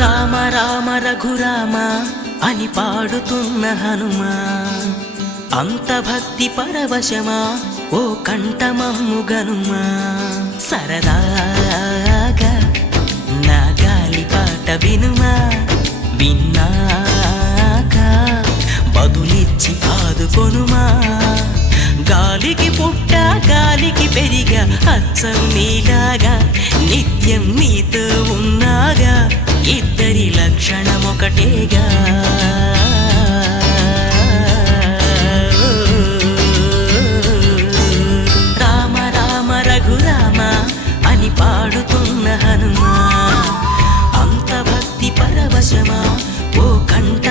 రామ రామ రఘురామ అని పాడుతున్న హనుమా, అంత భక్తి పరవశమా ఓ కంఠమమ్ము గనుమా. సరదాగా నా గాలి పాట వినుమా, విన్నాక బదులిచ్చి ఆదుకొనుమా. గాలికి పుట్ట గాలికి పెరిగా అచ్చం నీలాగా, నిత్యం నీతో ఉన్నాగా, ఇద్దరి లక్షణం ఒకటేగా. రామ రామ రఘురామ అని పాడుతున్న హనుమా, అంత భక్తి పరవశమా ఓ కంఠ